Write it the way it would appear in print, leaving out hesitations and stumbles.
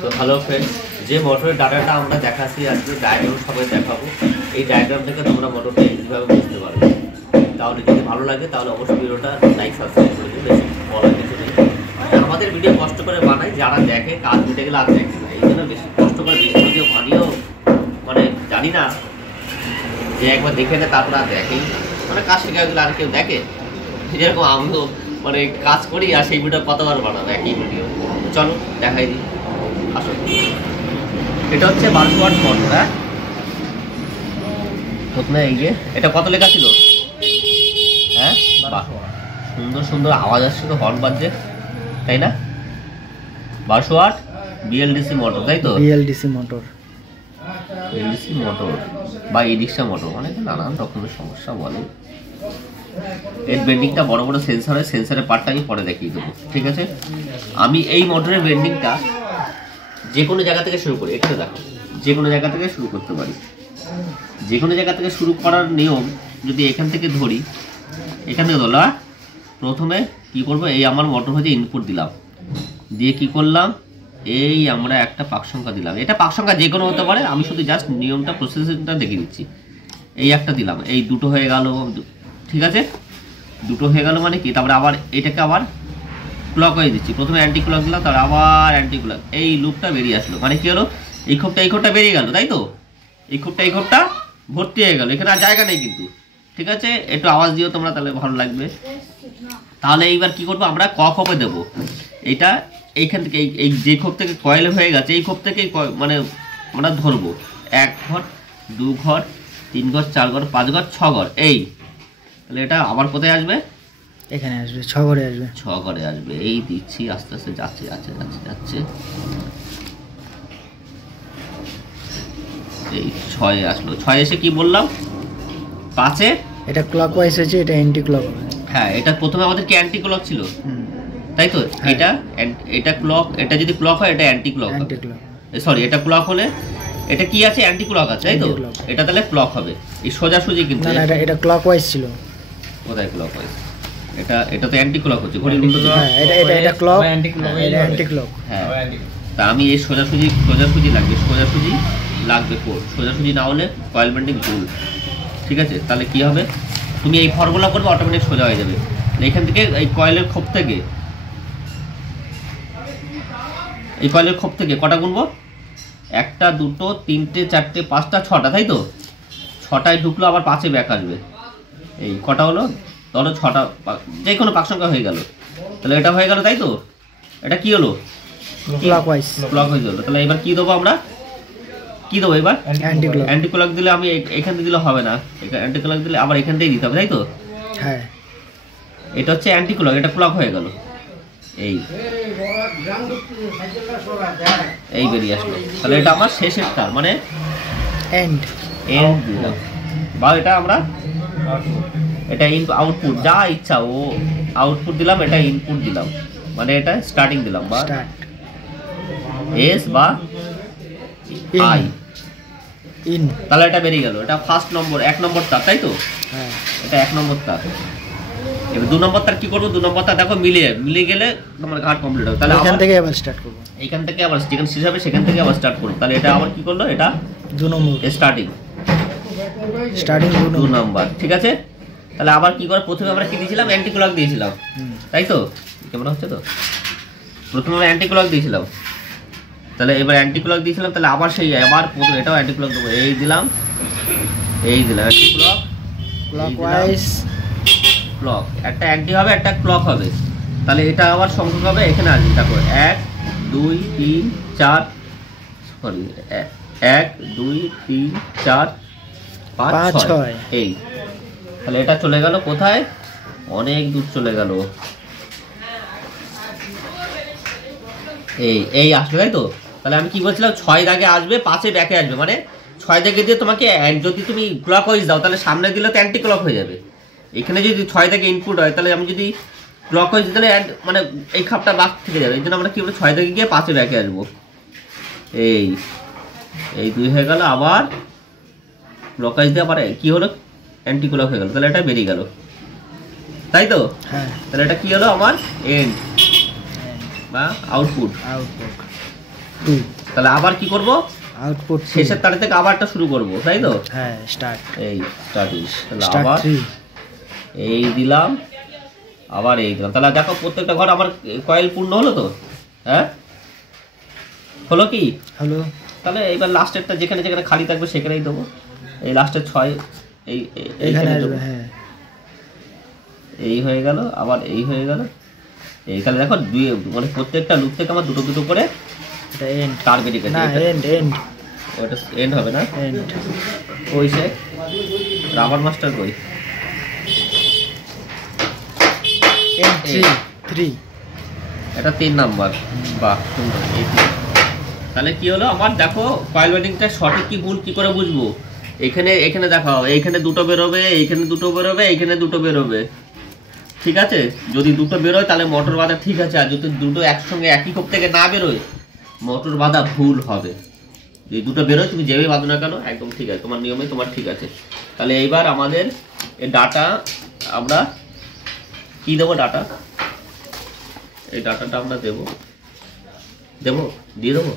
তো hello friends, যে মোটরের ডাটাটা আমরা দেখাচ্ছি আজকে ডায়াগ্রাম সবাই দেখাবো। এই ডায়াগ্রাম থেকে তোমরা মোটরটা ইজিভাবে বুঝতে পারবে। তাহলে যদি ভালো লাগে তাহলে অবশ্যই ভিডিওটা লাইক সাবস্ক্রাইব করে দিন। বেশি বলার কিছু নেই, আমাদের ভিডিও কষ্ট করে বানাই, যারা দেখে কাজ মিটে গেলে আর দেখে না, এই জন্য বেশি কষ্ট করে বেশি ভিডিও বানিয়েও মানে জানি না যে একবার দেখে নেয় তারপর আর দেখেই মানে কাজ শেখা গেলে আর কেউ দেখে। যেরকম আমিও মানে কাজ করি আর সেই ভিডিও কতবার বানাবো একই ভিডিও। চলো দেখাই দিই, আসো। এটা হচ্ছে 1200 ওয়াট মোটর। হ্যাঁ, প্রথমে এই যে এটা কত লেখা ছিল? হ্যাঁ, সুন্দর সুন্দর আওয়াজ আসছে তো, হর্ন বাজছে, তাই না? 1200 ওয়াট বিএলডিসি মোটর, তাই তো? বিএলডিসি মোটর, বিএলডিসি মোটর বা ই রিক্সা মোটর, অনেকে নানান রকমের সমস্যা বলে। এর বেন্ডিংটা বড় বড় সেন্সার হয়, সেন্সারের পার্টটা আমি পরে দেখিয়ে দেবো, ঠিক আছে? আমি এই মোটরের বেন্ডিংটা যে কোনো জায়গা থেকে শুরু করি, একটু দেখো, যে কোনো জায়গা থেকে শুরু করতে পারি। যে কোনো জায়গা থেকে শুরু করার নিয়ম যদি এখান থেকে ধরি, এখান থেকে ধরলাম, প্রথমে কি করব, এই আমার মোটর হচ্ছে ইনপুট দিলাম, দিয়ে কি করলাম, এই আমরা একটা পাক সংখ্যা দিলাম। এটা পাক সংখ্যা যে কোনো হতে পারে, আমি শুধু জাস্ট নিয়মটা প্রসেসিংটা দেখিয়ে দিচ্ছি। এই একটা দিলাম, এই দুটো হয়ে গেল, ঠিক আছে? দুটো হয়ে গেল মানে কি, তারপরে আবার এটাকে আবার ক্লক হয়ে দিচ্ছি। প্রথমে অ্যান্টি ক্লক দিলাম, তারপর আবার অ্যান্টি ক্লক, এই লুপটা বেরিয়ে আসলো। মানে কি হলো, এই খোপটা বেরিয়ে গেল, তাই তো? এই খোপটা ভর্তি হয়ে গেল, এখানে আর জায়গা নেই কিন্তু, ঠিক আছে? একটু আওয়াজ দিও তোমরা, তাহলে ভালো লাগবে। তাহলে এইবার কি করবো, আমরা খোপে দেবো। এইটা এইখান থেকে এই যে খোপ থেকে কয়েল হয়ে গেছে, এই খোপ থেকেই মানে আমরা ধরবো 1 ঘর 2 ঘর 3 ঘর 4 ঘর 5 ঘর 6 ঘর। এই তাহলে এটা আবার কোথায় আসবে? এখানে আসবে, 6 ঘরে আসবে, 6 ঘরে আসবে। এই দিচ্ছি, আস্তে আস্তে যাচ্ছে যাচ্ছে যাচ্ছে যাচ্ছে, এই 6 আসলো। 6 এসে কি বললাম, 5-এ এটা ক্লক ওয়াইজ হচ্ছে, এটা অ্যান্টি ক্লক। হ্যাঁ, এটা প্রথমে আমাদের কি অ্যান্টি ক্লক ছিল, তাই তো? এটা ক্লক, এটা যদি ক্লক হয় এটা অ্যান্টি ক্লক, সরি এটা ক্লক হলে এটা কি আছে, অ্যান্টি ক্লক আছে, তাই তো? এটা তাহলে ক্লক হবে। এই সোজাসুজি কিন্তু না, এটা ক্লক ওয়াইজ ছিল। কোথায় ক্লক ওয়াইজ? এটা তো অ্যান্টি ক্লক হচ্ছে, ঘড়ির উল্টো দিকে। হ্যাঁ, এটা ক্লক, অ্যান্টি ক্লক। হ্যাঁ, তা আমি এই সোজাসুজি লাগবে কোড। সোজাসুজি না হলে কয়েল বেন্ডিং ভুল, ঠিক আছে? তাহলে কি হবে, তুমি এই ফর্মুলা করবে, অটোমেটিক সোজা হয়ে যাবে। এখান থেকে এই কয়েলের খোপ থেকে কটা গুনবো, 1 2 3 4 5 6টা, তাই তো? 6টায় ঢুকলো, আবার 5-এ ব্যাক আসবে। এই কটা হলো, ধরো 6টা, যে কোনো পাক সংখ্যা হয়ে গেল। তাহলে এটা হয়ে গেল, তাই তো? এটা কি হলো, ক্লক ওয়াইজ হলো। তাহলে এবার কি দেবো, আমরা কি দেবো এবার? অ্যান্টি ক্লক দিলে আমি এখান থেকে দিলে হবে না, অ্যান্টি ক্লক দিলে আবার এখান থেকেই দিতে হবে, তাই তো? হ্যাঁ, এটা হচ্ছে অ্যান্টি ক্লক, এটা ক্লক হয়ে গেল। এই বেরিয়ে আসলো। তাহলে এটা আমার শেষের তার, মানে এন্ড দিলাম, বা এটা আমরা এটা আউটপুট, যা ইচ্ছা ও আউটপুট দিলাম, এটা ইনপুট দিলাম, মানে এটা স্টার্টিং দিলাম, বা এস বা আই ইন। তাহলে এটা বেরিয়ে গেল। এটা ফার্স্ট নম্বর, 1 নম্বর তার, তাই তো? হ্যাঁ, এটা 1 নম্বর তার। এবার 2 নম্বর তার কি করবো, 2 নম্বর তার দেখো মিলে গেলে তোমার ঘাট কমপ্লিট হবে। তাহলে এখান থেকে আবার স্টার্ট করব, এইখান থেকে আবার যেখানে শেষ হবে সেখান থেকে আবার স্টার্ট করব। তাহলে এটা আবার কি করলো, এটা 2 নম্বর স্টার্টিং 2 নম্বর, ঠিক আছে? তাহলে আবার কি করে, প্রথমে আমরা কি দিয়েছিলাম, অ্যান্টি ক্লক দিয়েছিলাম, তাই তো? কেমন হচ্ছে তো, প্রথমে আমরা অ্যান্টি ক্লক দিয়েছিলাম। তাহলে এবার অ্যান্টি ক্লক দিয়েছিলাম, তাহলে আবার আবার প্রথমে এটাও অ্যান্টি ক্লক দেবো। এই দিলাম অ্যান্টি ক্লক ওয়াইজ ক্লক, একটা অ্যান্টি হবে, একটা ক্লক হবে। তাহলে এটা আবার সংখ্যক হবে, এখানে আসবে, দেখো 1 2 3 4, সরি 1 2 3 4 5 6, এই। তাহলে এটা চলে গেল কোথায়, অনেক দূর চলে গেল, এই আসবে, তাই তো? তাহলে আমি কি বলছিলাম, 6 দাগে আসবে, 5-এ ব্যাকে আসবে, মানে 6 দাগে দিয়ে তোমাকে যদি তুমি ক্লক ওয়াইজ দাও, তাহলে সামনে দিলে তো অ্যান্টি ক্লক হয়ে যাবে। এখানে যদি 6 দাগে ইনপুট হয়, তাহলে আমি যদি ক্লক ওয়াইজ দিলে মানে এই খাপটা বাক থেকে যাবে। এই জন্য আমরা কি বলবো, 6 দাগে গিয়ে 5-এ ব্যাকে আসবো। এই 2 হয়ে গেল, আবার ক্লক ওয়াইজ দিয়ে আবার কি হলো, অ্যান্টি ক্লক হয়ে গেল। তাহলে এটা বেরিয়ে গেল, তাই তো? হ্যাঁ, তাহলে এটা কি হলো, আমার এন্ড বা আউটপুট। 2 তাহলে আবার কি করব, আউটপুট শেষের তারে থেকে আবারটা শুরু করব, তাই তো? হ্যাঁ স্টার্ট এই স্টার্টিশ, তাহলে স্টার্ট আবার 3 এই দিলাম, আবার এই দিলাম। তাহলে দেখো প্রত্যেকটা ঘর আমার কয়েল পূর্ণ হলো তো? হ্যাঁ হলো কি? হলো। তাহলে এবার লাস্টেরটা যেখানে যেখানে খালি থাকবে সেখানেই দেবো। এই লাস্টের 6 এই এখানে এইখানে আসবে। দেবো। হ্যাঁ এই হয়ে গেল, আবার এই হয়ে গেল, এই তাহলে দেখো দুই মানে প্রত্যেকটা লুপ থেকে আমার দুটো দুটো করে এটা এন্ড তার বেরিয়ে গেছে। না এন্ড এন্ড ওটা এন্ড হবে না? এন্ড ওই সে রাবার মাস্টার কই? এন্ড 3 এটা 3 নাম্বার। বাহ সুন্দর। এই তিন। তাহলে কি হলো আমার, দেখো কয়েল ওয়েডিংটা সঠিক কি ভুল কি করে বুঝবো? এখানে এখানে দেখাও, এইখানে দুটো বেরোবে, এইখানে দুটো বেরোবে, এইখানে দুটো বেরোবে, ঠিক আছে? যদি দুটো বেরোয় তাহলে মোটর বাঁধা ঠিক আছে, আর যদি দুটো একসঙ্গে একই কোপ থেকে না বেরোয় মোটর বাঁধা ভুল হবে। যদি দুটো বেরোয় তুমি যেভাবে বাঁধো না কেন একদম ঠিক আছে, তোমার নিয়মে তোমার ঠিক আছে। তাহলে এইবার আমাদের এই ডাটা আমরা কি দেবো? ডাটা, এই ডাটাটা আমরা দেবো দিয়ে দেবো।